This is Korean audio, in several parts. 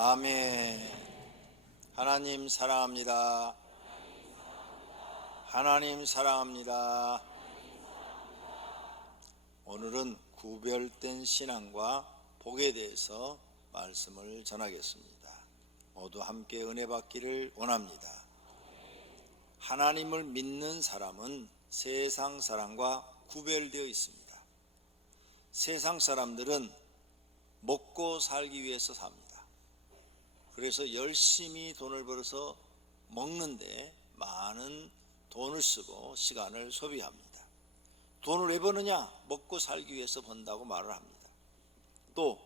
아멘. 하나님 사랑합니다. 하나님 사랑합니다. 오늘은 구별된 신앙과 복에 대해서 말씀을 전하겠습니다. 모두 함께 은혜 받기를 원합니다. 하나님을 믿는 사람은 세상 사람과 구별되어 있습니다. 세상 사람들은 먹고 살기 위해서 삽니다. 그래서 열심히 돈을 벌어서 먹는데 많은 돈을 쓰고 시간을 소비합니다. 돈을 왜 버느냐? 먹고 살기 위해서 번다고 말을 합니다. 또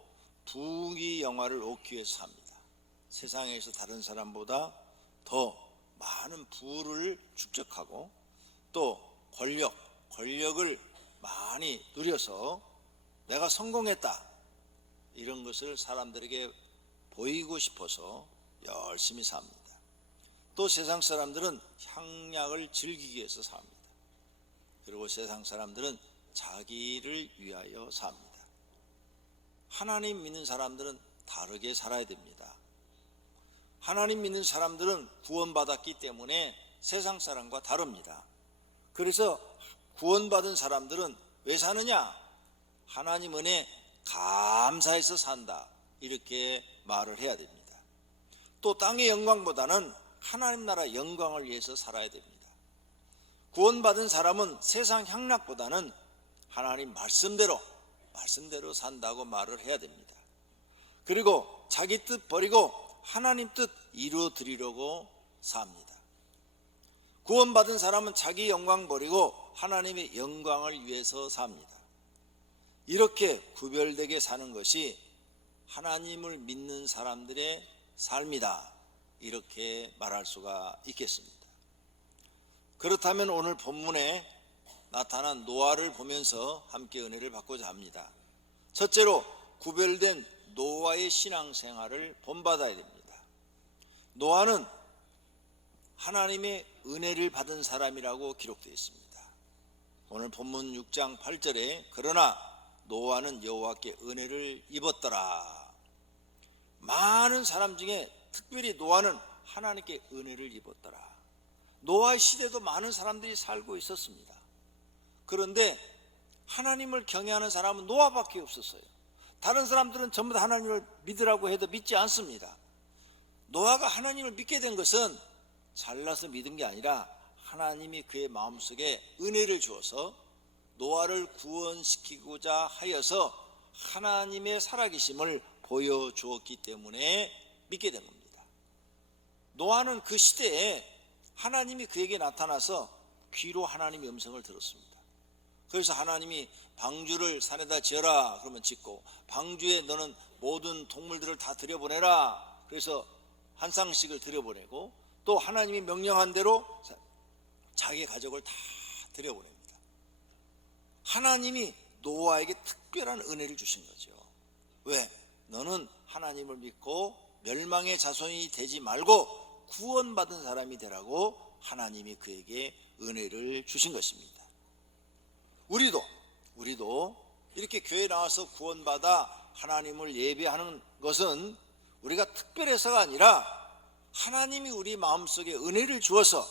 부귀 영화를 얻기 위해서 삽니다. 세상에서 다른 사람보다 더 많은 부를 축적하고 또 권력을 많이 누려서 내가 성공했다, 이런 것을 사람들에게 보이고 싶어서 열심히 삽니다. 또 세상 사람들은 향락을 즐기기 위해서 삽니다. 그리고 세상 사람들은 자기를 위하여 삽니다. 하나님 믿는 사람들은 다르게 살아야 됩니다. 하나님 믿는 사람들은 구원받았기 때문에 세상 사람과 다릅니다. 그래서 구원받은 사람들은 왜 사느냐? 하나님 은혜 감사해서 산다, 이렇게 말을 해야 됩니다. 또 땅의 영광보다는 하나님 나라 영광을 위해서 살아야 됩니다. 구원받은 사람은 세상 향락보다는 하나님 말씀대로 산다고 말을 해야 됩니다. 그리고 자기 뜻 버리고 하나님 뜻 이루어 드리려고 삽니다. 구원받은 사람은 자기 영광 버리고 하나님의 영광을 위해서 삽니다. 이렇게 구별되게 사는 것이 하나님을 믿는 사람들의 삶이다, 이렇게 말할 수가 있겠습니다. 그렇다면 오늘 본문에 나타난 노아를 보면서 함께 은혜를 받고자 합니다. 첫째로 구별된 노아의 신앙생활을 본받아야 됩니다. 노아는 하나님의 은혜를 받은 사람이라고 기록되어 있습니다. 오늘 본문 6장 8절에 그러나 노아는 여호와께 은혜를 입었더라. 많은 사람 중에 특별히 노아는 하나님께 은혜를 입었더라. 노아의 시대도 많은 사람들이 살고 있었습니다. 그런데 하나님을 경외하는 사람은 노아밖에 없었어요. 다른 사람들은 전부 다 하나님을 믿으라고 해도 믿지 않습니다. 노아가 하나님을 믿게 된 것은 잘나서 믿은 게 아니라 하나님이 그의 마음속에 은혜를 주어서 노아를 구원시키고자 하여서 하나님의 살아계심을 보여주었기 때문에 믿게 된 겁니다. 노아는 그 시대에 하나님이 그에게 나타나서 귀로 하나님의 음성을 들었습니다. 그래서 하나님이 방주를 산에다 지어라 그러면 짓고, 방주에 너는 모든 동물들을 다 들여보내라, 그래서 한 쌍씩을 들여보내고, 또 하나님이 명령한 대로 자기 가족을 다 들여보냅니다. 하나님이 노아에게 특별한 은혜를 주신 거죠. 왜? 너는 하나님을 믿고 멸망의 자손이 되지 말고 구원받은 사람이 되라고 하나님이 그에게 은혜를 주신 것입니다. 우리도 이렇게 교회에 나와서 구원받아 하나님을 예배하는 것은 우리가 특별해서가 아니라 하나님이 우리 마음속에 은혜를 주어서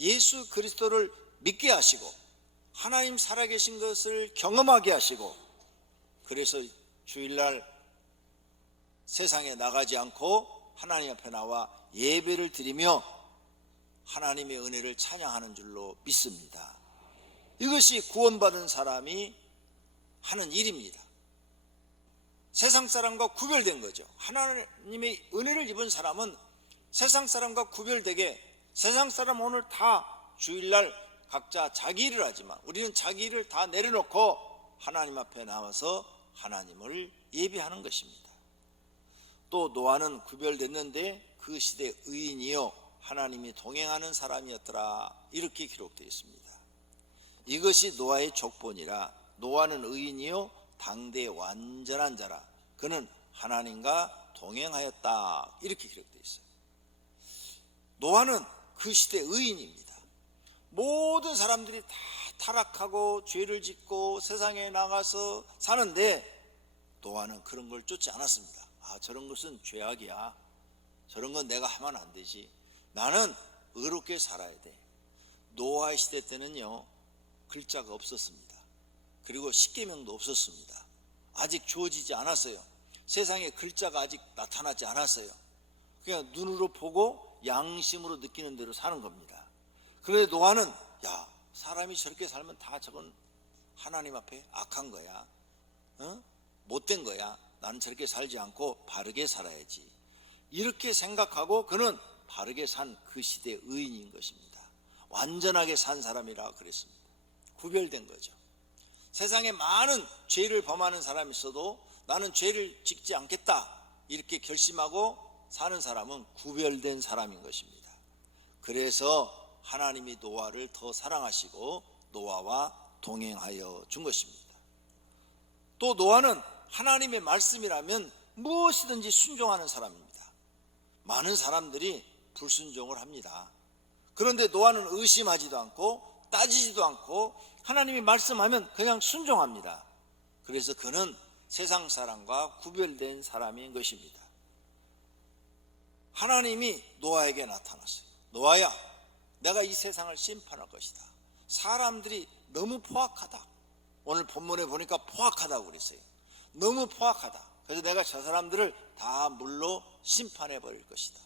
예수 그리스도를 믿게 하시고 하나님 살아계신 것을 경험하게 하시고, 그래서 주일날 세상에 나가지 않고 하나님 앞에 나와 예배를 드리며 하나님의 은혜를 찬양하는 줄로 믿습니다. 이것이 구원받은 사람이 하는 일입니다. 세상 사람과 구별된 거죠. 하나님의 은혜를 입은 사람은 세상 사람과 구별되게, 세상 사람 오늘 다 주일날 각자 자기 일을 하지만 우리는 자기 일을 다 내려놓고 하나님 앞에 나와서 하나님을 예배하는 것입니다. 또 노아는 구별됐는데 그 시대 의인이요 하나님이 동행하는 사람이었더라, 이렇게 기록되어 있습니다. 이것이 노아의 족본이라 노아는 의인이요 당대의 완전한 자라 그는 하나님과 동행하였다, 이렇게 기록되어 있어요. 노아는 그 시대 의인입니다. 모든 사람들이 다 타락하고 죄를 짓고 세상에 나가서 사는데 노아는 그런 걸 쫓지 않았습니다. 저런 것은 죄악이야. 저런 건 내가 하면 안 되지. 나는 의롭게 살아야 돼. 노아 시대 때는요, 글자가 없었습니다. 그리고 십계명도 없었습니다. 아직 주어지지 않았어요. 세상에 글자가 아직 나타나지 않았어요. 그냥 눈으로 보고 양심으로 느끼는 대로 사는 겁니다. 그런데 노아는 사람이 저렇게 살면 다 저건 하나님 앞에 악한 거야. 못된 거야. 나는 저렇게 살지 않고 바르게 살아야지. 이렇게 생각하고 그는 바르게 산 그 시대의 의인인 것입니다. 완전하게 산 사람이라 그랬습니다. 구별된 거죠. 세상에 많은 죄를 범하는 사람이 있어도 나는 죄를 짓지 않겠다 이렇게 결심하고 사는 사람은 구별된 사람인 것입니다. 그래서 하나님이 노아를 더 사랑하시고 노아와 동행하여 준 것입니다. 또 노아는 하나님의 말씀이라면 무엇이든지 순종하는 사람입니다. 많은 사람들이 불순종을 합니다. 그런데 노아는 의심하지도 않고 따지지도 않고 하나님이 말씀하면 그냥 순종합니다. 그래서 그는 세상 사람과 구별된 사람인 것입니다. 하나님이 노아에게 나타났어요. 노아야, 내가 이 세상을 심판할 것이다. 사람들이 너무 포악하다. 오늘 본문에 보니까 포악하다고 그랬어요. 너무 포악하다. 그래서 내가 저 사람들을 다 물로 심판해 버릴 것이다.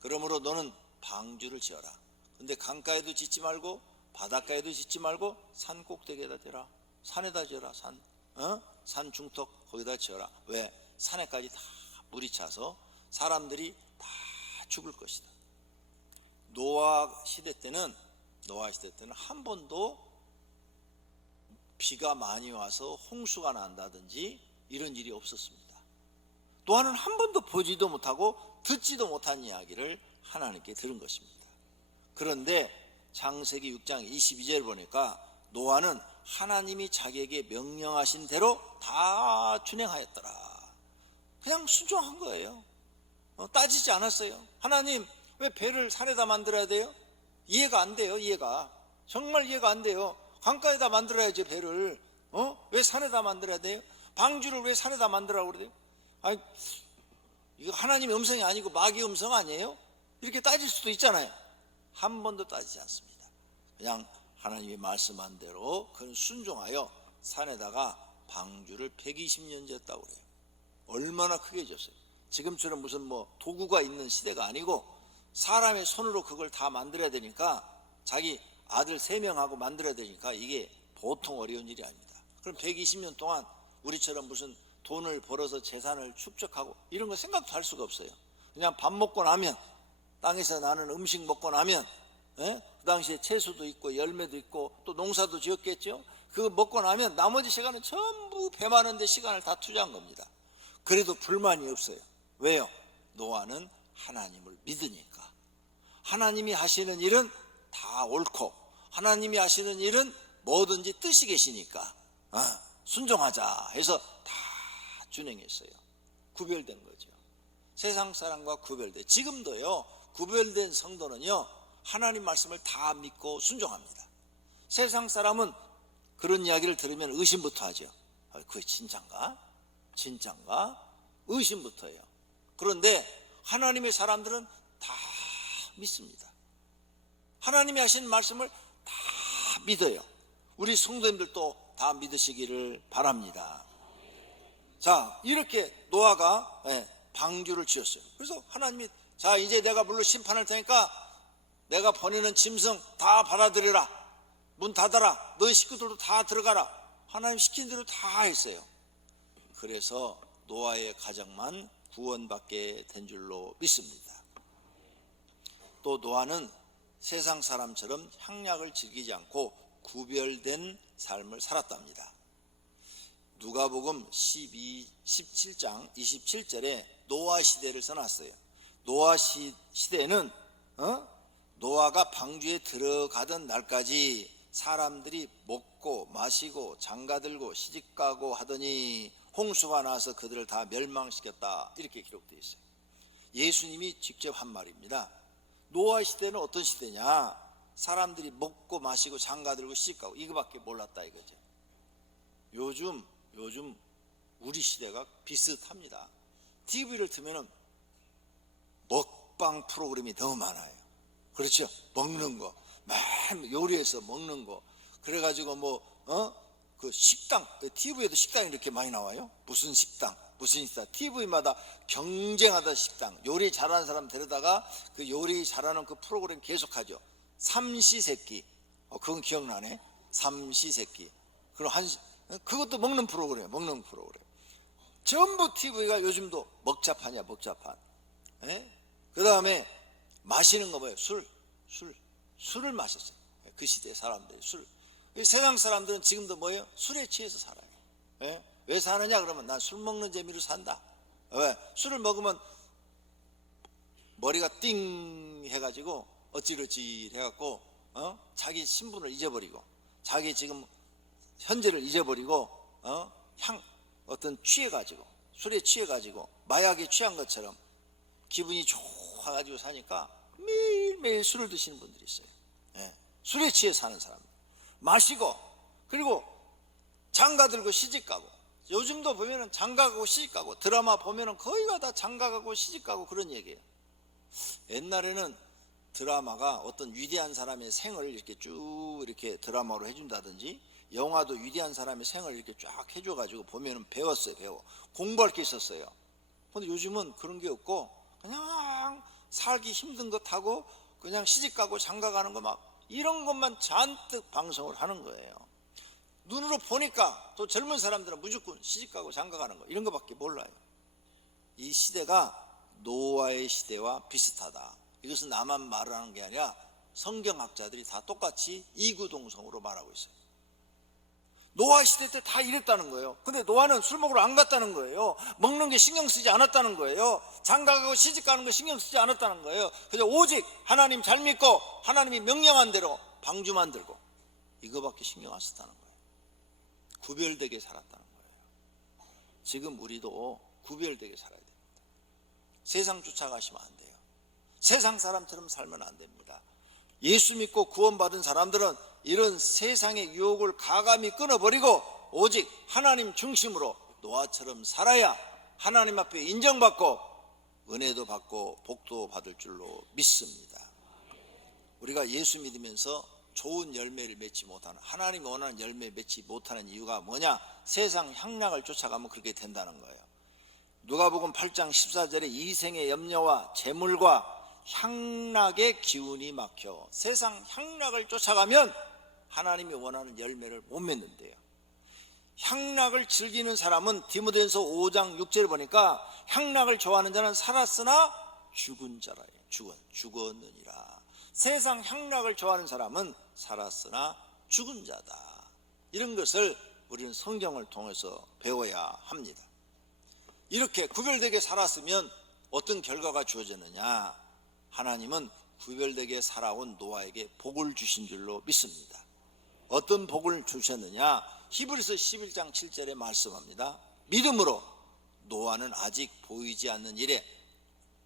그러므로 너는 방주를 지어라. 근데 강가에도 짓지 말고 바닷가에도 짓지 말고 산 꼭대기에다 지어라. 산에다 지어라. 산 중턱 거기다 지어라. 왜? 산에까지 다 물이 차서 사람들이 다 죽을 것이다. 노아 시대 때는 한 번도 비가 많이 와서 홍수가 난다든지 이런 일이 없었습니다. 노아는 한 번도 보지도 못하고 듣지도 못한 이야기를 하나님께 들은 것입니다. 그런데 창세기 6장 22절 보니까 노아는 하나님이 자기에게 명령하신 대로 다 준행하였더라. 그냥 순종한 거예요. 따지지 않았어요. 하나님, 왜 배를 산에다 만들어야 돼요? 이해가 안 돼요. 정말 이해가 안 돼요. 강가에다 만들어야지 배를. 왜 산에다 만들어야 돼요? 방주를 왜 산에다 만들라고 그래요? 아니, 이거 하나님의 음성이 아니고 마귀의 음성 아니에요? 이렇게 따질 수도 있잖아요. 한 번도 따지지 않습니다. 그냥 하나님이 말씀한 대로 그는 순종하여 산에다가 방주를 120년 지었다고 그래요. 얼마나 크게 지었어요. 지금처럼 무슨 도구가 있는 시대가 아니고 사람의 손으로 그걸 다 만들어야 되니까, 자기 아들 3명하고 만들어야 되니까 이게 보통 어려운 일이 아닙니다. 그럼 120년 동안 우리처럼 무슨 돈을 벌어서 재산을 축적하고 이런 거 생각도 할 수가 없어요. 그냥 밥 먹고 나면, 땅에서 나는 음식 먹고 나면, 그 당시에 채소도 있고 열매도 있고 또 농사도 지었겠죠. 그거 먹고 나면 나머지 시간은 전부 배 많은데 시간을 다 투자한 겁니다. 그래도 불만이 없어요. 왜요? 노아는 하나님을 믿으니까. 하나님이 하시는 일은 다 옳고 하나님이 하시는 일은 뭐든지 뜻이 계시니까 순종하자 해서 다 준행했어요. 구별된 거죠. 세상 사람과 구별돼. 지금도요, 구별된 성도는요, 하나님 말씀을 다 믿고 순종합니다. 세상 사람은 그런 이야기를 들으면 의심부터 하죠. 그게 진짠가? 의심부터 해요. 그런데 하나님의 사람들은 다 믿습니다. 하나님이 하신 말씀을 다 믿어요. 우리 성도님들도 다 믿으시기를 바랍니다. 자, 이렇게 노아가 방주를 지었어요. 그래서 하나님이, 자, 이제 내가 물로 심판할 테니까 내가 보내는 짐승 다 받아들여라. 문 닫아라. 너희 식구들도 다 들어가라. 하나님 시킨 대로 다 했어요. 그래서 노아의 가정만 구원받게 된 줄로 믿습니다. 또 노아는 세상 사람처럼 향락을 즐기지 않고 구별된 삶을 살았답니다. 누가복음 17장 27절에 노아 시대를 써놨어요. 노아 시대는 노아가 방주에 들어가던 날까지 사람들이 먹고 마시고 장가들고 시집가고 하더니 홍수가 나서 그들을 다 멸망시켰다, 이렇게 기록되어 있어요. 예수님이 직접 한 말입니다. 노아 시대는 어떤 시대냐? 사람들이 먹고 마시고 장가들고 시집가고 이거밖에 몰랐다 이거죠. 요즘 우리 시대가 비슷합니다. TV를 틀면은 먹방 프로그램이 너무 많아요. 그렇죠? 먹는 거, 맨 요리해서 먹는 거. 그래가지고 그 식당, TV에도 식당이 이렇게 많이 나와요. 무슨 식당, 무슨 식당, TV마다 경쟁하다 식당, 요리 잘하는 사람 데려다가 그 요리 잘하는 그 프로그램 계속하죠. 삼시세끼, 그건 기억나네. 삼시세끼. 그럼 그것도 먹는 프로그램, 먹는 프로그램. 전부 TV가 요즘도 먹자판이야, 먹자판. 그 다음에 마시는 거 뭐예요? 술을 마셨어요. 그 시대 사람들이 술. 세상 사람들은 지금도 뭐예요? 술에 취해서 살아요. 왜 사느냐 그러면 난 술 먹는 재미로 산다. 왜? 술을 먹으면 머리가 띵 해가지고 어찌러지 해갖고 자기 신분을 잊어버리고 자기 지금 현재를 잊어버리고 어떤 취해가지고 술에 취해가지고 마약에 취한 것처럼 기분이 좋아가지고 사니까 매일매일 술을 드시는 분들이 있어요. 술에 취해 사는 사람 마시고 그리고 장가 들고 시집 가고 요즘도 보면은 장가 가고 시집 가고 드라마 보면은 거의가 다 장가 가고 시집 가고 그런 얘기예요. 옛날에는 드라마가 어떤 위대한 사람의 생을 이렇게 쭉 이렇게 드라마로 해준다든지 영화도 위대한 사람의 생을 이렇게 쫙 해줘가지고 보면은 배웠어요. 공부할 게 있었어요. 근데 요즘은 그런 게 없고 그냥 살기 힘든 것 하고 그냥 시집 가고 장가 가는 거 막 이런 것만 잔뜩 방송을 하는 거예요. 눈으로 보니까 또 젊은 사람들은 무조건 시집 가고 장가 가는 거 이런 거밖에 몰라요. 이 시대가 노아의 시대와 비슷하다. 이것은 나만 말하는 게 아니라 성경학자들이 다 똑같이 이구동성으로 말하고 있어요. 노아 시대 때 다 이랬다는 거예요. 근데 노아는 술 먹으러 안 갔다는 거예요. 먹는 게 신경 쓰지 않았다는 거예요. 장가 가고 시집 가는 거 신경 쓰지 않았다는 거예요. 그래서 오직 하나님 잘 믿고 하나님이 명령한 대로 방주 만들고 이거밖에 신경 안 썼다는 거예요. 구별되게 살았다는 거예요. 지금 우리도 구별되게 살아야 됩니다. 세상 쫓아가시면 안 돼요. 세상 사람처럼 살면 안 됩니다. 예수 믿고 구원받은 사람들은 이런 세상의 유혹을 가감히 끊어버리고 오직 하나님 중심으로 노아처럼 살아야 하나님 앞에 인정받고 은혜도 받고 복도 받을 줄로 믿습니다. 우리가 예수 믿으면서 좋은 열매를 맺지 못하는 하나님이 원하는 열매 맺지 못하는 이유가 뭐냐? 세상 향락을 쫓아가면 그렇게 된다는 거예요. 누가복음 8장 14절에 이생의 염려와 재물과 향락의 기운이 막혀 세상 향락을 쫓아가면 하나님이 원하는 열매를 못 맺는데요. 향락을 즐기는 사람은 디모데전서 5장 6절을 보니까 향락을 좋아하는 자는 살았으나 죽은 자라요. 죽었느니라. 세상 향락을 좋아하는 사람은 살았으나 죽은 자다. 이런 것을 우리는 성경을 통해서 배워야 합니다. 이렇게 구별되게 살았으면 어떤 결과가 주어졌느냐? 하나님은 구별되게 살아온 노아에게 복을 주신 줄로 믿습니다. 어떤 복을 주셨느냐? 히브리서 11장 7절에 말씀합니다. 믿음으로 노아는 아직 보이지 않는 일에,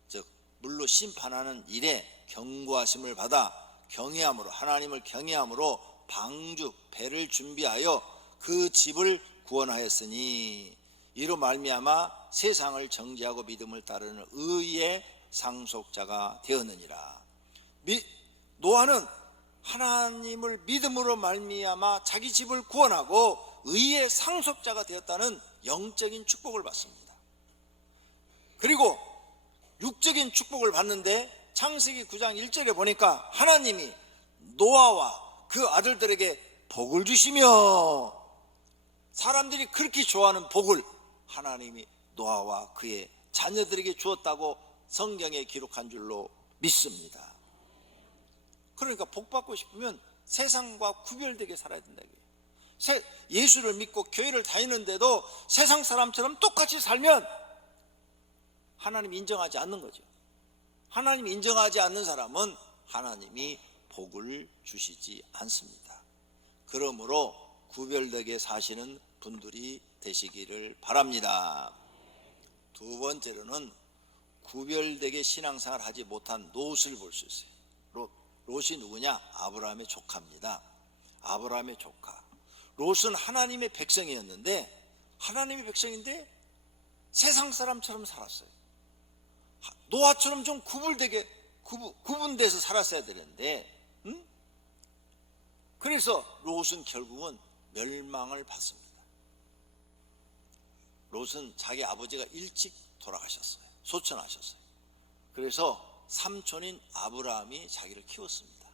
즉 물로 심판하는 일에 경고하심을 받아 경외함으로, 하나님을 경외함으로 방주 배를 준비하여 그 집을 구원하였으니 이로 말미암아 세상을 정죄하고 믿음을 따르는 의의 상속자가 되었느니라. 노아는 하나님을 믿음으로 말미암아 자기 집을 구원하고 의의 상속자가 되었다는 영적인 축복을 받습니다. 그리고 육적인 축복을 받는데 창세기 9장 1절에 보니까 하나님이 노아와 그 아들들에게 복을 주시며, 사람들이 그렇게 좋아하는 복을 하나님이 노아와 그의 자녀들에게 주었다고 성경에 기록한 줄로 믿습니다. 그러니까 복 받고 싶으면 세상과 구별되게 살아야 된다. 예수를 믿고 교회를 다니는데도 세상 사람처럼 똑같이 살면 하나님 인정하지 않는 거죠. 하나님 인정하지 않는 사람은 하나님이 복을 주시지 않습니다. 그러므로 구별되게 사시는 분들이 되시기를 바랍니다. 두 번째로는 구별되게 신앙생활을 하지 못한 롯을 볼 수 있어요. 롯이 누구냐? 아브라함의 조카입니다. 아브라함의 조카. 롯은 하나님의 백성이었는데, 하나님의 백성인데 세상 사람처럼 살았어요. 노아처럼 좀 구분돼서 살았어야 되는데, 응? 그래서 롯은 결국은 멸망을 받습니다. 롯은 자기 아버지가 일찍 돌아가셨어요. 소천하셨어요. 그래서 삼촌인 아브라함이 자기를 키웠습니다.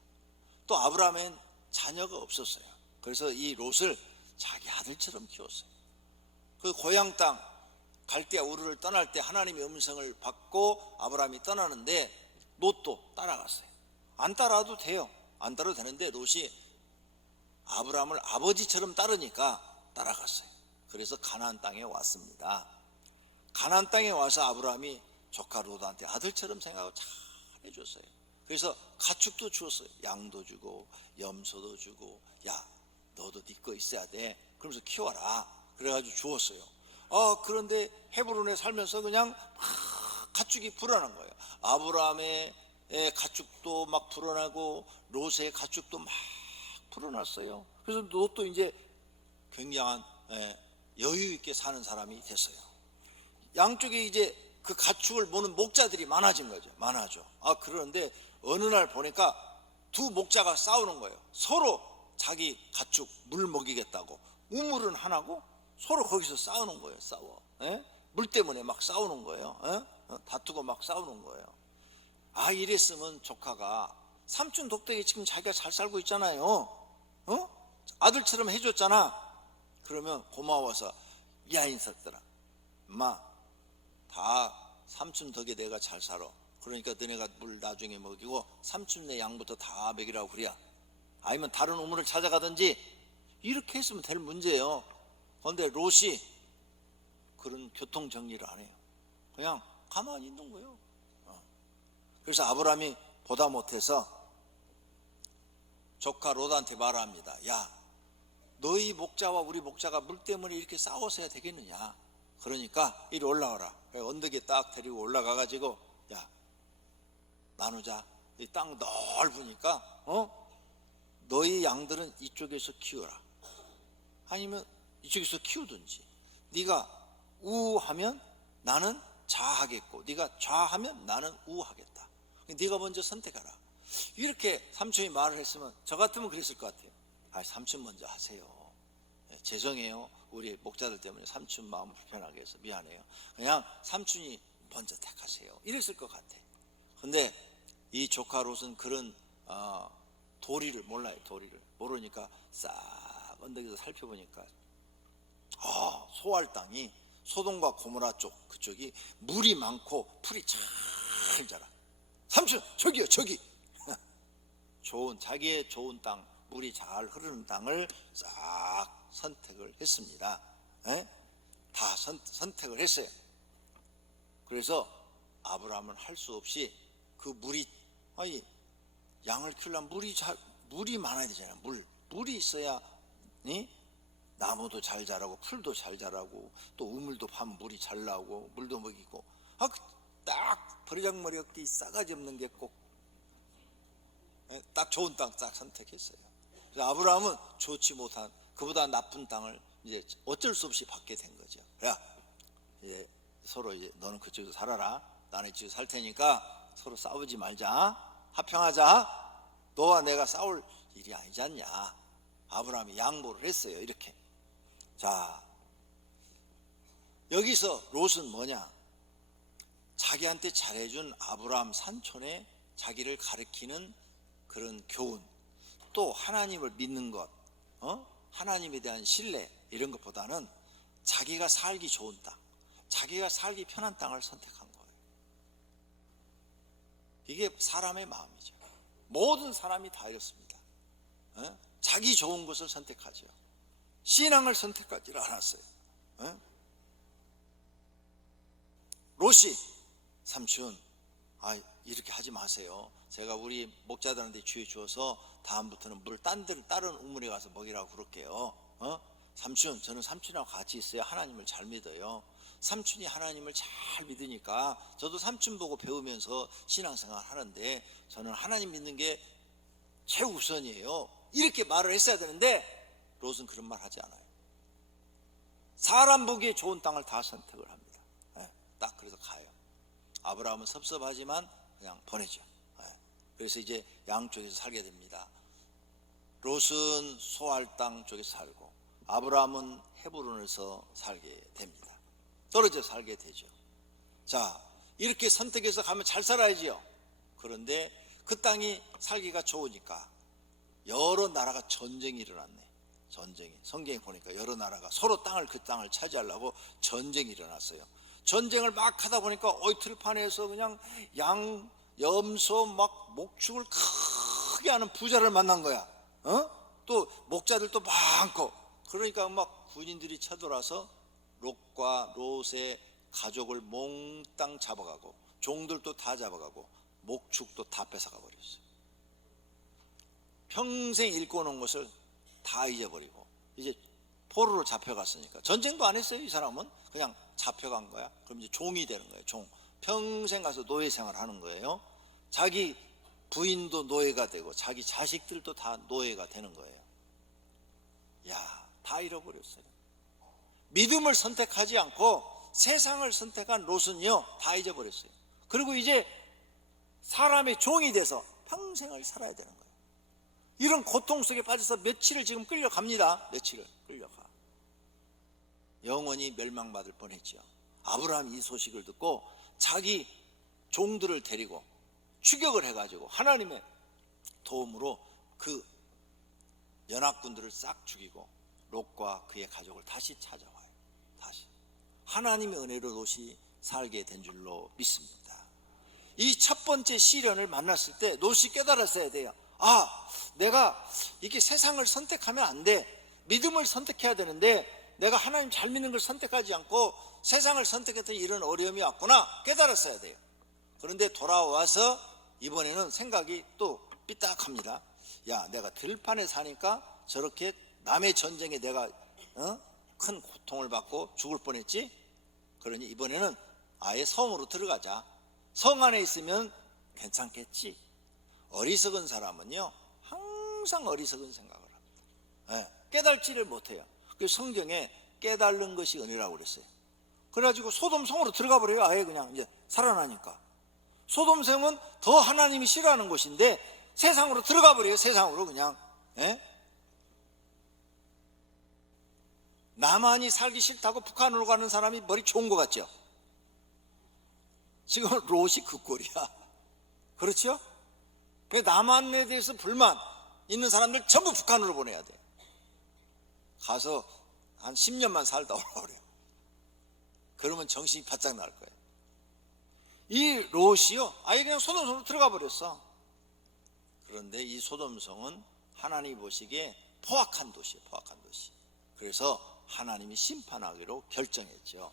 또 아브라함엔 자녀가 없었어요. 그래서 이 롯을 자기 아들처럼 키웠어요. 그 고향 땅 갈대아 우르를 떠날 때 하나님의 음성을 받고 아브라함이 떠나는데 롯도 따라갔어요. 안 따라도 돼요. 안 따라도 되는데 롯이 아브라함을 아버지처럼 따르니까 따라갔어요. 그래서 가나안 땅에 왔습니다. 가나안 땅에 와서 아브라함이 조카 롯한테 아들처럼 생각하고 잘 해줬어요. 그래서 가축도 주었어요. 양도 주고 염소도 주고, 야 너도 네 거 있어야 돼. 그러면서 키워라. 그래가지고 주었어요. 그런데 헤브론에 살면서 그냥 막 가축이 불어난 거예요. 아브라함의 가축도 막 불어나고 롯의 가축도 막 불어났어요. 그래서 롯도 이제 굉장한 여유 있게 사는 사람이 됐어요. 양쪽에 이제 그 가축을 모는 목자들이 많아진 거죠. 많아져. 그런데 어느 날 보니까 두 목자가 싸우는 거예요. 서로 자기 가축 물 먹이겠다고. 우물은 하나고 서로 거기서 싸우는 거예요. 싸워. 물 때문에 막 싸우는 거예요. 다투고 막 싸우는 거예요. 이랬으면 조카가 삼촌 덕택에 지금 자기가 잘 살고 있잖아요. 아들처럼 해줬잖아. 그러면 고마워서, 야 인석들아, 엄마 다 삼촌 덕에 내가 잘 살아. 그러니까 너네가 물 나중에 먹이고 삼촌네 양부터 다 먹이라고 그래. 아니면 다른 우물을 찾아가든지 이렇게 했으면 될 문제예요. 그런데 롯이 그런 교통 정리를 안 해요. 그냥 가만히 있는 거예요. 그래서 아브라함이 보다 못해서 조카 롯한테 말합니다. 야, 너희 목자와 우리 목자가 물 때문에 이렇게 싸워서야 되겠느냐. 그러니까 이리 올라와라. 언덕에 딱 데리고 올라가가지고, 야 나누자. 이 땅 넓으니까 너희 양들은 이쪽에서 키워라. 아니면 이쪽에서 키우든지. 네가 우하면 나는 좌하겠고 네가 좌하면 나는 우하겠다. 네가 먼저 선택하라. 이렇게 삼촌이 말을 했으면 저 같으면 그랬을 것 같아요. 삼촌 먼저 하세요. 죄송해요. 우리 목자들 때문에 삼촌 마음 불편하게 해서 미안해요. 그냥 삼촌이 먼저 택하세요. 이랬을 것 같아. 근데 이 조카 롯은 그런 도리를 몰라요. 도리를 모르니까 싹 언덕에서 살펴보니까 소알 땅이 소돔과 고모라 쪽 그쪽이 물이 많고 풀이 잘 자라. 삼촌 저기요 저기. 자기의 좋은 땅, 물이 잘 흐르는 땅을 싹 선택을 했습니다. 다 선택을 했어요. 그래서 아브라함은 할 수 없이 그 물이 양을 키우려면 물이 많아야 되잖아요. 물이 있어야 나무도 잘 자라고 풀도 잘 자라고 또 우물도 파면 물이 잘 나오고 물도 먹이고. 딱 버리장머리 없기 싸가지 없는 게 꼭 딱 좋은 땅 딱 선택했어요. 그래서 아브라함은 좋지 못한 그보다 나쁜 땅을 이제 어쩔 수 없이 받게 된 거죠. 야, 이제 서로 이제 너는 그쪽에서 살아라. 나는 이쪽에서 살 테니까 서로 싸우지 말자. 화평하자. 너와 내가 싸울 일이 아니지 않냐. 아브라함이 양보를 했어요. 이렇게. 자, 여기서 롯은 뭐냐? 자기한테 잘해준 아브라함 삼촌의 자기를 가리키는 그런 교훈, 또 하나님을 믿는 것, 하나님에 대한 신뢰 이런 것보다는 자기가 살기 좋은 땅, 자기가 살기 편한 땅을 선택한 거예요. 이게 사람의 마음이죠. 모든 사람이 다 이렇습니다. 자기 좋은 것을 선택하죠. 신앙을 선택하지 않았어요. 롯이 삼촌 이렇게 하지 마세요. 제가 우리 목자들한테 주의 주어서 다음부터는 물을 다른 우물에 가서 먹이라고 그럴게요. 삼촌, 저는 삼촌하고 같이 있어야 하나님을 잘 믿어요. 삼촌이 하나님을 잘 믿으니까 저도 삼촌 보고 배우면서 신앙생활 하는데 저는 하나님 믿는 게 최우선이에요. 이렇게 말을 했어야 되는데 롯은 그런 말 하지 않아요. 사람 보기에 좋은 땅을 다 선택을 합니다. 딱 그래서 가요. 아브라함은 섭섭하지만 그냥 보내죠. 그래서 이제 양쪽에서 살게 됩니다. 롯은 소알 땅 쪽에서 살고 아브라함은 헤브론에서 살게 됩니다. 떨어져 살게 되죠. 자, 이렇게 선택해서 가면 잘 살아야지요. 그런데 그 땅이 살기가 좋으니까 여러 나라가 전쟁이 일어났네. 전쟁이, 성경에 보니까 여러 나라가 서로 그 땅을 차지하려고 전쟁이 일어났어요. 전쟁을 막 하다 보니까 들판에서 그냥 양, 염소, 막 목축을 크게 하는 부자를 만난 거야. 또 목자들도 많고. 그러니까 막 군인들이 쳐들어와서 롯과 롯의 가족을 몽땅 잡아가고 종들도 다 잡아가고 목축도 다 뺏어가 버렸어요. 평생 일궈 놓은 것을 다 잊어버리고 이제 포로로 잡혀갔으니까 전쟁도 안 했어요. 이 사람은 그냥 잡혀간 거야. 그럼 이제 종이 되는 거예요. 종. 평생 가서 노예 생활을 하는 거예요. 자기 부인도 노예가 되고 자기 자식들도 다 노예가 되는 거예요. 야, 다 잃어버렸어요. 믿음을 선택하지 않고 세상을 선택한 롯은요 다 잊어버렸어요. 그리고 이제 사람의 종이 돼서 평생을 살아야 되는 거예요. 이런 고통 속에 빠져서 며칠을 지금 끌려갑니다. 며칠을 끌려가. 영원히 멸망받을 뻔했죠. 아브라함이 이 소식을 듣고 자기 종들을 데리고 추격을 해가지고 하나님의 도움으로 그 연합군들을 싹 죽이고 롯과 그의 가족을 다시 찾아와요. 다시 하나님의 은혜로 롯이 살게 된 줄로 믿습니다. 이 첫 번째 시련을 만났을 때 롯이 깨달았어야 돼요. 내가 이렇게 세상을 선택하면 안 돼. 믿음을 선택해야 되는데 내가 하나님 잘 믿는 걸 선택하지 않고 세상을 선택했더니 이런 어려움이 왔구나 깨달았어야 돼요. 그런데 돌아와서 이번에는 생각이 또 삐딱합니다. 야, 내가 들판에 사니까 저렇게 남의 전쟁에 내가 큰 고통을 받고 죽을 뻔했지. 그러니 이번에는 아예 성으로 들어가자. 성 안에 있으면 괜찮겠지. 어리석은 사람은요 항상 어리석은 생각을 합니다. 깨달지를 못해요. 그 성경에 깨달는 것이 은혜라고 그랬어요. 그래가지고 소돔 성으로 들어가 버려요. 아예 그냥 이제 살아나니까. 소돔 성은 더 하나님이 싫어하는 곳인데 세상으로 들어가 버려요. 세상으로 그냥. 남한이 살기 싫다고 북한으로 가는 사람이 머리 좋은 것 같죠? 지금 롯이 그 꼴이야. 그렇죠? 남한에 대해서 불만 있는 사람들 전부 북한으로 보내야 돼. 가서 한 10년만 살다 오라 그래요. 그러면 정신이 바짝 날 거예요. 이 롯이요 아예 그냥 소돔성으로 들어가 버렸어. 그런데 이 소돔성은 하나님이 보시기에 포악한 도시예요. 포악한 도시. 그래서 하나님이 심판하기로 결정했죠.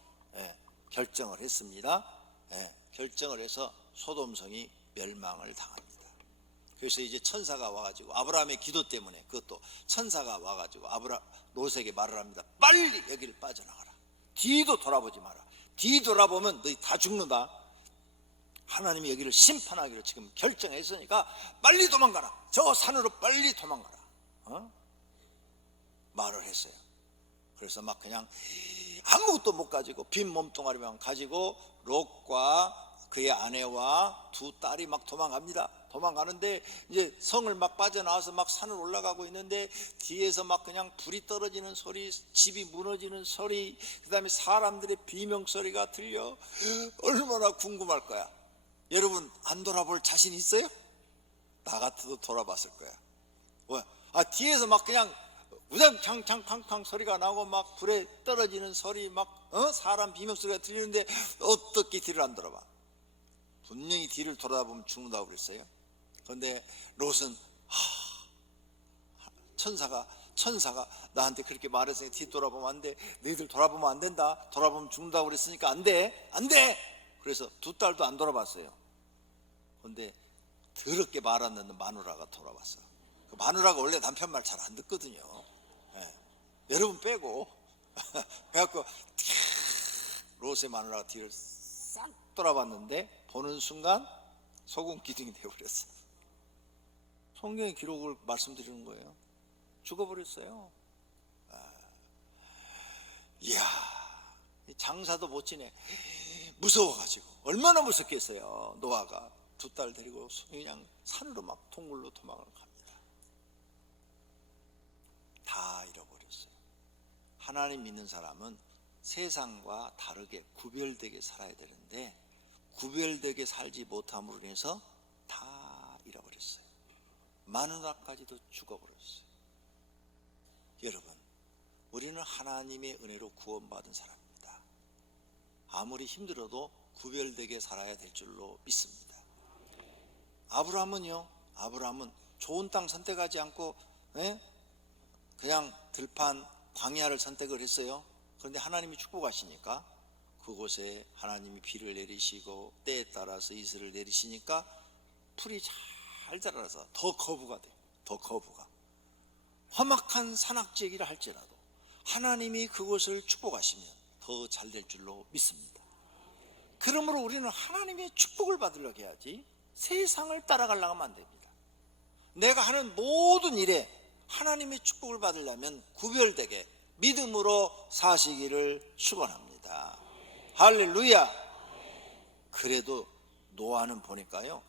결정을 했습니다. 결정을 해서 소돔성이 멸망을 당합니다. 그래서 이제 천사가 와가지고 아브라함의 기도 때문에 그것도 천사가 와가지고 롯에게 말을 합니다. 빨리 여기를 빠져나가라. 뒤도 돌아보지 마라. 뒤 돌아보면 너희 다 죽는다. 하나님이 여기를 심판하기로 지금 결정했으니까 빨리 도망가라. 저 산으로 빨리 도망가라. 말을 했어요. 그래서 막 그냥 아무것도 못 가지고 빈 몸뚱아리만 가지고 롯과 그의 아내와 두 딸이 막 도망갑니다. 도망가는데 이제 성을 막 빠져나와서 막 산을 올라가고 있는데 뒤에서 막 그냥 불이 떨어지는 소리, 집이 무너지는 소리, 그 다음에 사람들의 비명소리가 들려. 얼마나 궁금할 거야. 여러분 안 돌아볼 자신 있어요? 나 같아도 돌아봤을 거야. 왜? 뒤에서 막 그냥 우당탕탕탕탕 소리가 나고 막 불에 떨어지는 소리 막 사람 비명소리가 들리는데 어떻게 뒤를 안 돌아봐? 분명히 뒤를 돌아보면 죽는다고 그랬어요. 그런데 롯은 천사가 나한테 그렇게 말했으니까 뒤 돌아보면 안 돼. 너희들 돌아보면 안 된다. 돌아보면 죽는다고 그랬으니까 안 돼. 안 돼. 그래서 두 딸도 안 돌아봤어요. 그런데 더럽게 말 안 듣는 마누라가 돌아봤어. 그 마누라가 원래 남편 말 잘 안 듣거든요. 여러분 빼고. 그래갖고 롯의 마누라가 뒤를 싹 돌아봤는데 보는 순간 소금 기둥이 되어버렸어. 성경의 기록을 말씀드리는 거예요. 죽어버렸어요. 이야, 장사도 못 지내. 무서워가지고 얼마나 무섭겠어요. 노아가 두 딸 데리고 그냥 산으로 막 동굴로 도망을 갑니다. 다 잃어버렸어요. 하나님 믿는 사람은 세상과 다르게 구별되게 살아야 되는데 구별되게 살지 못함으로 인해서 다 잃어버렸어요. 마누라까지도 죽어버렸어요. 여러분, 우리는 하나님의 은혜로 구원받은 사람입니다. 아무리 힘들어도 구별되게 살아야 될 줄로 믿습니다. 아브라함은 좋은 땅 선택하지 않고 그냥 들판 광야를 선택을 했어요. 그런데 하나님이 축복하시니까 그곳에 하나님이 비를 내리시고 때에 따라서 이슬을 내리시니까 풀이 잘 자라서 더 거부가 돼요. 더 거부가. 험악한 산악지이라 할지라도 하나님이 그곳을 축복하시면 더 잘 될 줄로 믿습니다. 그러므로 우리는 하나님의 축복을 받으려고 해야지 세상을 따라가려고 하면 안 됩니다. 내가 하는 모든 일에 하나님의 축복을 받으려면 구별되게 믿음으로 사시기를 축원합니다. 할렐루야. 그래도 노아는 보니까요,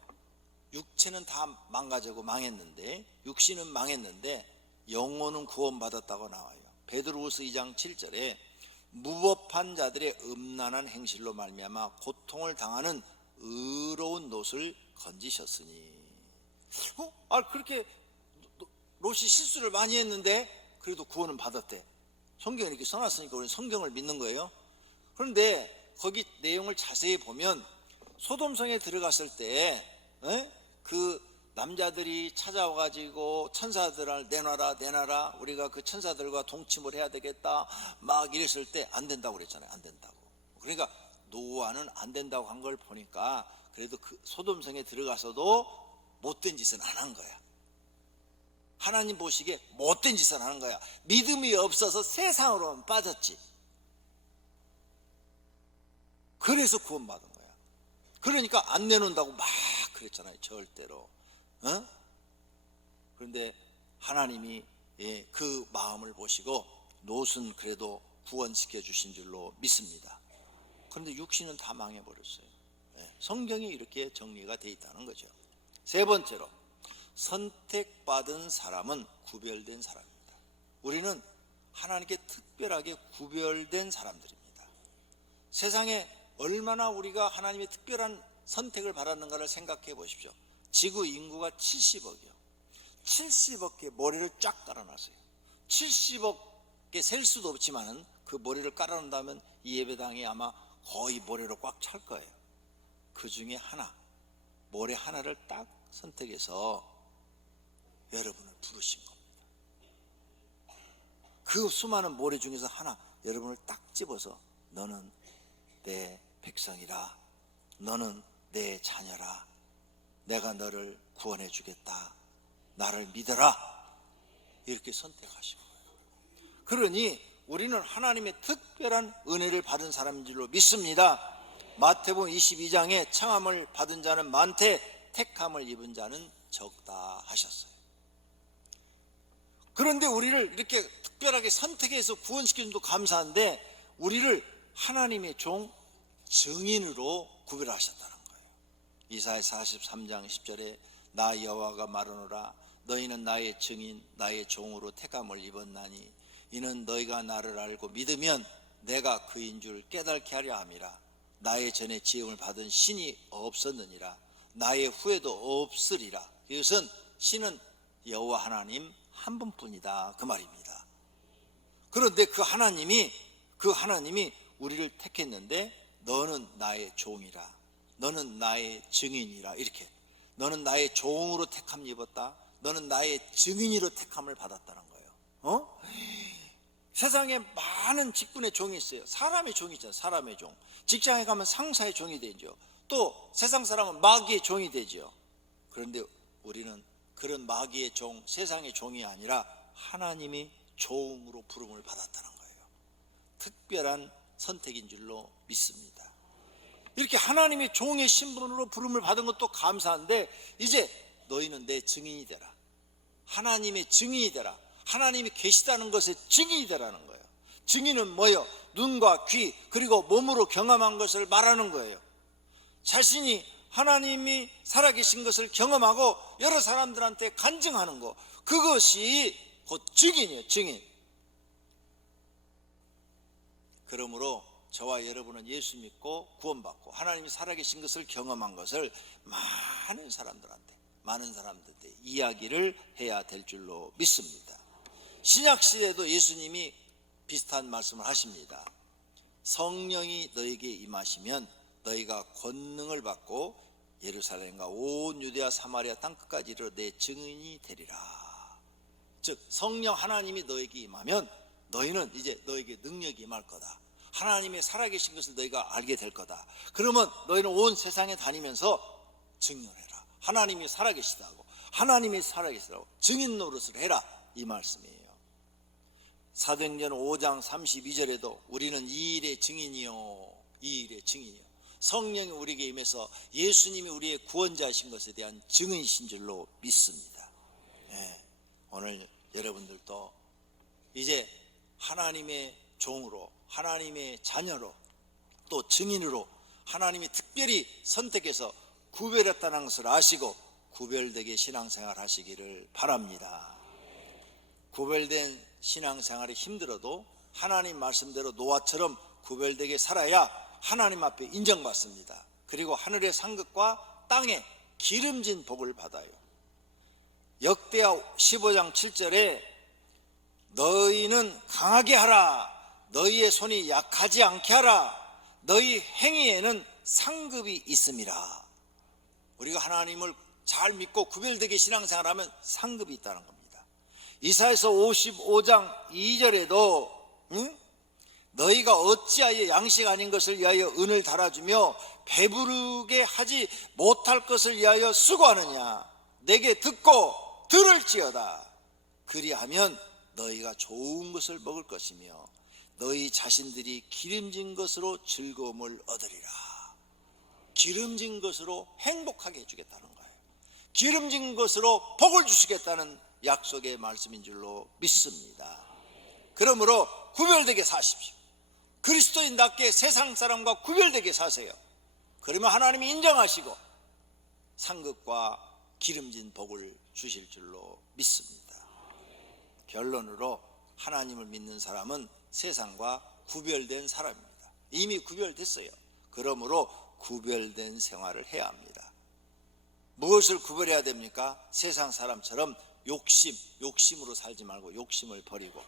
육체는 다 망가지고 망했는데, 육신은 망했는데 영혼은 구원받았다고 나와요. 베드로후서 2장 7절에 무법한 자들의 음란한 행실로 말미암아 고통을 당하는 의로운 롯을 건지셨으니. 그렇게 롯이 실수를 많이 했는데 그래도 구원은 받았대. 성경에 이렇게 써놨으니까 우리는 성경을 믿는 거예요. 그런데 거기 내용을 자세히 보면 소돔성에 들어갔을 때 그 남자들이 찾아와가지고 천사들을 내놔라 우리가 그 천사들과 동침을 해야 되겠다 막 이랬을 때 안 된다고 그랬잖아요. 안 된다고. 그러니까 노아는 안 된다고 한 걸 보니까 그래도 그 소돔성에 들어가서도 못된 짓은 안 한 거야. 하나님 보시기에 못된 짓을 하는 거야. 믿음이 없어서 세상으로만 빠졌지. 그래서 구원받은 거야. 그러니까 안 내놓는다고 막 그랬잖아요. 절대로. 그런데 하나님이 그 마음을 보시고 롯은 그래도 구원시켜 주신 줄로 믿습니다. 그런데 육신은 다 망해버렸어요. 성경이 이렇게 정리가 되어 있다는 거죠. 세 번째로, 선택받은 사람은 구별된 사람입니다. 우리는 하나님께 특별하게 구별된 사람들입니다. 세상에 얼마나 우리가 하나님의 특별한 선택을 받았는가를 생각해 보십시오. 지구 인구가 70억이요. 70억 개 모래를 쫙 깔아놨어요. 70억 개 셀 수도 없지만 그 모래를 깔아놓는다면 이 예배당이 아마 거의 모래로 꽉 찰 거예요. 그 중에 하나, 모래 하나를 딱 선택해서 여러분을 부르신 겁니다. 그 수많은 모래 중에서 하나, 여러분을 딱 집어서 너는 내 백성이라, 너는 내 자녀라, 내가 너를 구원해 주겠다, 나를 믿어라, 이렇게 선택하신 거예요. 그러니 우리는 하나님의 특별한 은혜를 받은 사람인 줄로 믿습니다. 마태복음 22장에 청함을 받은 자는 많되 택함을 입은 자는 적다 하셨어요. 그런데 우리를 이렇게 특별하게 선택해서 구원시키는 것도 감사한데 우리를 하나님의 종, 증인으로 구별하셨다는 거예요. 이사야 43장 10절에 나 여호와가 말하노라 너희는 나의 증인 나의 종으로 택함을 입었나니 이는 너희가 나를 알고 믿으면 내가 그인 줄 깨닫게 하려 함이라. 나의 전에 지음을 받은 신이 없었느니라. 나의 후에도 없으리라. 이것은 신은 여호와 하나님 한 분뿐이다 그 말입니다. 그런데 그 하나님이 우리를 택했는데 너는 나의 종이라, 너는 나의 증인이라, 이렇게 너는 나의 종으로 택함을 입었다, 너는 나의 증인으로 택함을 받았다는 거예요. 세상에 많은 직분의 종이 있어요. 사람의 종이 있잖아요. 사람의 종. 직장에 가면 상사의 종이 되죠. 또 세상 사람은 마귀의 종이 되죠. 그런데 우리는 그런 마귀의 종, 세상의 종이 아니라 하나님이 종으로 부름을 받았다는 거예요. 특별한 선택인 줄로 믿습니다. 이렇게 하나님의 종의 신분으로 부름을 받은 것도 감사한데 이제 너희는 내 증인이 되라. 하나님의 증인이 되라. 하나님이 계시다는 것의 증인이 되라는 거예요. 증인은 뭐예요? 눈과 귀 그리고 몸으로 경험한 것을 말하는 거예요. 자신이 하나님이 살아계신 것을 경험하고 여러 사람들한테 간증하는 거, 그것이 곧 증인이에요. 증인. 그러므로 저와 여러분은 예수 믿고 구원받고 하나님이 살아계신 것을 경험한 것을 많은 사람들한테 이야기를 해야 될 줄로 믿습니다. 신약시대에도 예수님이 비슷한 말씀을 하십니다. 성령이 너에게 임하시면 너희가 권능을 받고 예루살렘과 온 유대와 사마리아 땅 끝까지 이르러 내 증인이 되리라. 즉 성령 하나님이 너에게 임하면 너희는 이제 너에게 능력이 임할 거다. 하나님의 살아계신 것을 너희가 알게 될 거다. 그러면 너희는 온 세상에 다니면서 증언해라. 하나님이 살아계시다고, 하나님이 살아계시다고 증인 노릇을 해라, 이 말씀이에요. 사도행전 5장 32절에도 우리는 이 일의 증인이요, 이 일의 증인이요, 성령이 우리에게 임해서 예수님이 우리의 구원자이신 것에 대한 증인이신 줄로 믿습니다. 오늘 여러분들도 이제 하나님의 종으로, 하나님의 자녀로, 또 증인으로 하나님이 특별히 선택해서 구별했다는 것을 아시고 구별되게 신앙생활 하시기를 바랍니다. 구별된 신앙생활이 힘들어도 하나님 말씀대로 노아처럼 구별되게 살아야 하나님 앞에 인정받습니다. 그리고 하늘의 상급과 땅의 기름진 복을 받아요. 역대하 15장 7절에 너희는 강하게 하라, 너희의 손이 약하지 않게 하라, 너희 행위에는 상급이 있음이라. 우리가 하나님을 잘 믿고 구별되게 신앙생활하면 상급이 있다는 겁니다. 이사야서 55장 2절에도 너희가 어찌하여 양식 아닌 것을 위하여 은을 달아주며 배부르게 하지 못할 것을 위하여 수고하느냐. 내게 듣고 들을지어다. 그리하면 너희가 좋은 것을 먹을 것이며 너희 자신들이 기름진 것으로 즐거움을 얻으리라. 기름진 것으로 행복하게 해주겠다는 거예요. 기름진 것으로 복을 주시겠다는 약속의 말씀인 줄로 믿습니다. 그러므로 구별되게 사십시오. 그리스도인답게 세상 사람과 구별되게 사세요. 그러면 하나님이 인정하시고 상급과 기름진 복을 주실 줄로 믿습니다. 결론으로 하나님을 믿는 사람은 세상과 구별된 사람입니다. 이미 구별됐어요. 그러므로 구별된 생활을 해야 합니다. 무엇을 구별해야 됩니까? 세상 사람처럼 욕심으로 살지 말고 욕심을 버리고,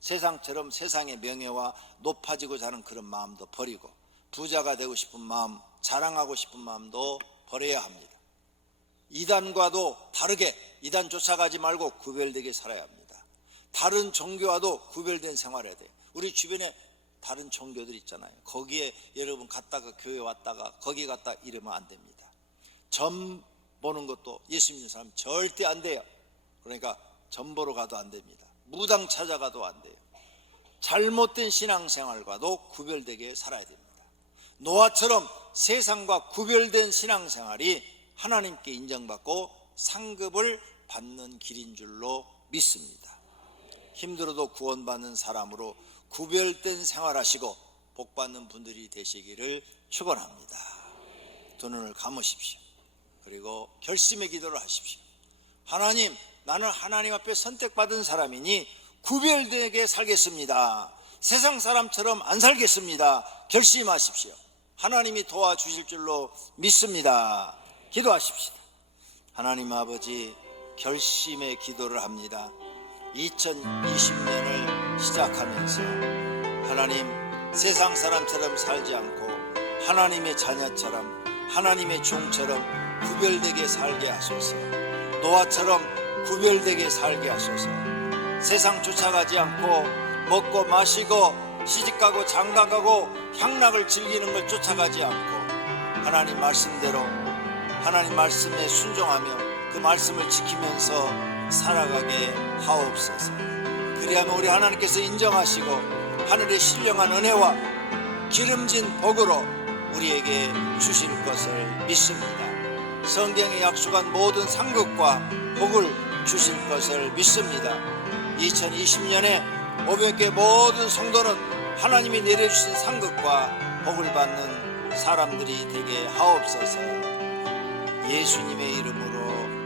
세상처럼 세상의 명예와 높아지고자 하는 그런 마음도 버리고, 부자가 되고 싶은 마음, 자랑하고 싶은 마음도 버려야 합니다. 이단과도 다르게 이단 쫓아가지 말고 구별되게 살아야 합니다. 다른 종교와도 구별된 생활을 해야 돼요. 우리 주변에 다른 종교들 있잖아요. 거기에 여러분 갔다가 교회 왔다가 거기 갔다 이러면 안 됩니다. 점 보는 것도 예수 믿는 사람 절대 안 돼요. 그러니까 점 보러 가도 안 됩니다. 무당 찾아가도 안 돼요. 잘못된 신앙생활과도 구별되게 살아야 됩니다. 노아처럼 세상과 구별된 신앙생활이 하나님께 인정받고 상급을 받는 길인 줄로 믿습니다. 힘들어도 구원받는 사람으로 구별된 생활하시고 복받는 분들이 되시기를 축원합니다. 두 눈을 감으십시오. 그리고 결심의 기도를 하십시오. 하나님, 나는 하나님 앞에 선택받은 사람이니 구별되게 살겠습니다. 세상 사람처럼 안 살겠습니다. 결심하십시오. 하나님이 도와주실 줄로 믿습니다. 기도하십시다. 하나님 아버지, 결심의 기도를 합니다. 2020년을 시작하면서 하나님, 세상 사람처럼 살지 않고 하나님의 자녀처럼, 하나님의 종처럼 구별되게 살게 하소서. 노아처럼 구별되게 살게 하소서. 세상 쫓아가지 않고 먹고 마시고 시집가고 장가가고 향락을 즐기는 걸 쫓아가지 않고 하나님 말씀대로, 하나님 말씀에 순종하며 그 말씀을 지키면서 살아가게 하옵소서. 그리하면 우리 하나님께서 인정하시고 하늘의 신령한 은혜와 기름진 복으로 우리에게 주실 것을 믿습니다. 성경에 약속한 모든 상급과 복을 주실 것을 믿습니다. 2020년에 오병교회 모든 성도는 하나님이 내려주신 상급과 복을 받는 사람들이 되게 하옵소서. 예수님의 이름으로